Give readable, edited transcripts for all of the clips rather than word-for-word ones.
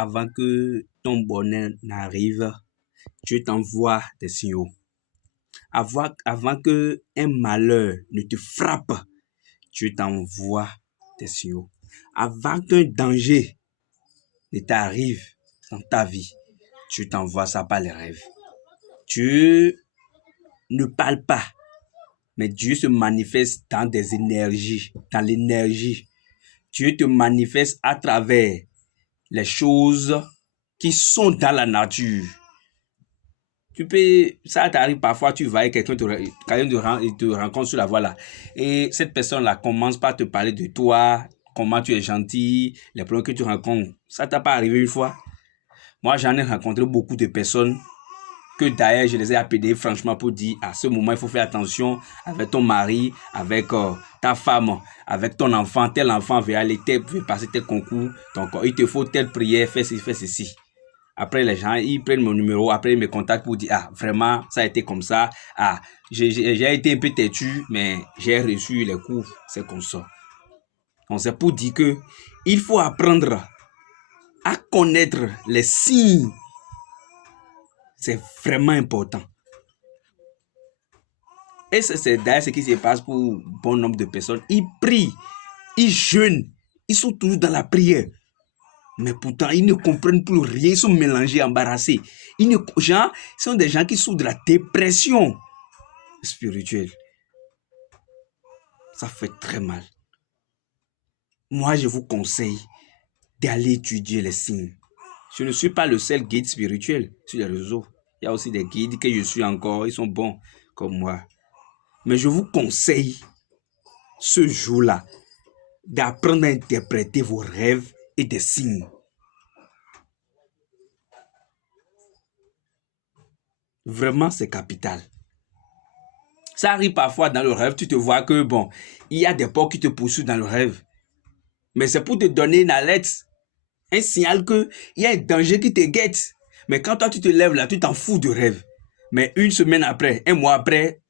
avant que ton bonheur n'arrive, Dieu t'envoie des signaux. Avant que un malheur ne te frappe, Dieu t'envoie des signaux. Avant qu'un danger ne t'arrive dans ta vie, Dieu t'envoie ça par les rêves. Dieu ne parle pas, mais Dieu se manifeste dans des énergies, dans l'énergie. Dieu te manifeste à travers les choses qui sont dans la nature. Ça t'arrive parfois, tu vas et quelqu'un te rencontre sur la voie là. Et cette personne-là commence par te parler de toi, comment tu es gentil, les problèmes que tu rencontres. Ça t'a pas arrivé une fois? Moi, j'en ai rencontré beaucoup de personnes que d'ailleurs, je les ai appelées franchement pour dire à ce moment, il faut faire attention avec ton mari, avec ta femme, avec ton enfant. Tel enfant veut passer tel concours. Donc, il te faut telle prière, fais ceci. Après, les gens, ils prennent mon numéro, après ils me contactent pour dire, ah, vraiment, ça a été comme ça. Ah, j'ai été un peu têtu, mais j'ai reçu les coups. C'est comme ça. Donc, c'est pour dire que il faut apprendre à connaître les signes. C'est vraiment important. Et c'est d'ailleurs ce qui se passe pour bon nombre de personnes. Ils prient, ils jeûnent, ils sont toujours dans la prière. Mais pourtant, ils ne comprennent plus rien, ils sont mélangés, embarrassés. Ce sont des gens qui souffrent de la dépression spirituelle. Ça fait très mal. Moi, je vous conseille d'aller étudier les signes. Je ne suis pas le seul guide spirituel sur les réseaux. Il y a aussi des guides que je suis encore, ils sont bons comme moi. Mais je vous conseille, ce jour-là, d'apprendre à interpréter vos rêves et des signes. Vraiment, c'est capital. Ça arrive parfois dans le rêve, tu te vois que, bon, il y a des porcs qui te poursuivent dans le rêve. Mais c'est pour te donner une alerte, un signal qu'il y a un danger qui te guette. Mais quand toi, tu te lèves là, tu t'en fous du rêve. Mais une semaine après, un mois après,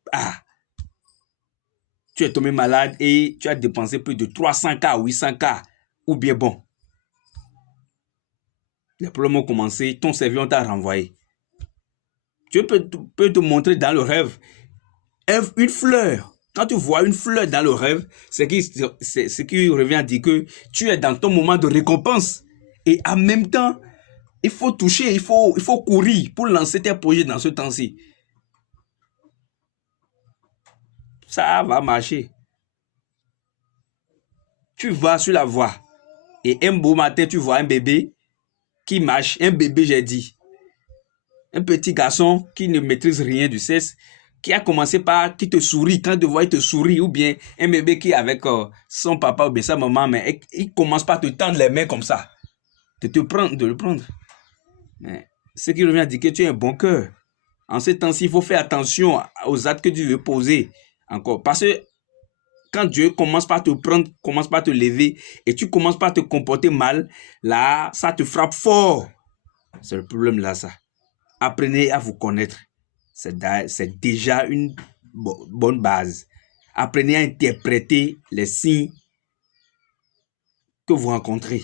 tu es tombé malade et tu as dépensé plus de 300K, 800K. Ou bien bon, les problèmes ont commencé, ton cerveau t'a renvoyé. Dieu peut te montrer dans le rêve une fleur. Quand tu vois une fleur dans le rêve, c'est ce qui revient à dire que tu es dans ton moment de récompense. Et en même temps, il faut toucher, il faut courir pour lancer tes projets dans ce temps-ci. Ça va marcher. Tu vas sur la voie et un beau matin, tu vois un bébé qui marche. Un bébé, j'ai dit. Un petit garçon qui ne maîtrise rien du sexe, qui a commencé qui te sourit, quand tu vois, il te sourit, ou bien un bébé qui est avec son papa ou bien sa maman, mais il commence par te tendre les mains comme ça, de le prendre. Mais ce qui revient à dire que tu as un bon cœur. En ce temps-ci, il faut faire attention aux actes que tu veux poser encore. Parce que quand Dieu commence par te prendre, commence par te lever, et tu commences par te comporter mal, là, ça te frappe fort. C'est le problème là, ça. Apprenez à vous connaître. C'est déjà une bonne base. Apprenez à interpréter les signes que vous rencontrez.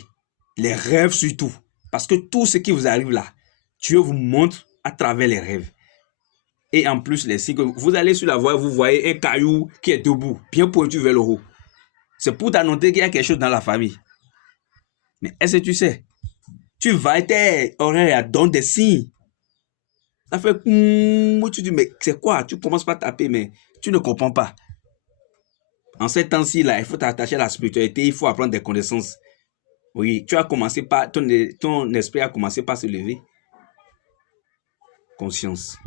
Les rêves surtout. Parce que tout ce qui vous arrive là, Dieu vous montre à travers les rêves. Et en plus, les signes, vous allez sur la voie, vous voyez un caillou qui est debout, bien pointu vers le haut. C'est pour t'annoncer qu'il y a quelque chose dans la famille. Mais est-ce que tu sais? Tu vas être oreilles dans des signes. Ça fait tu dis, mais c'est quoi? Tu commences par taper, mais tu ne comprends pas. En ces temps-ci, là, il faut t'attacher à la spiritualité, il faut apprendre des connaissances. Oui, tu as commencé par, ton esprit a commencé par se lever. Conscience.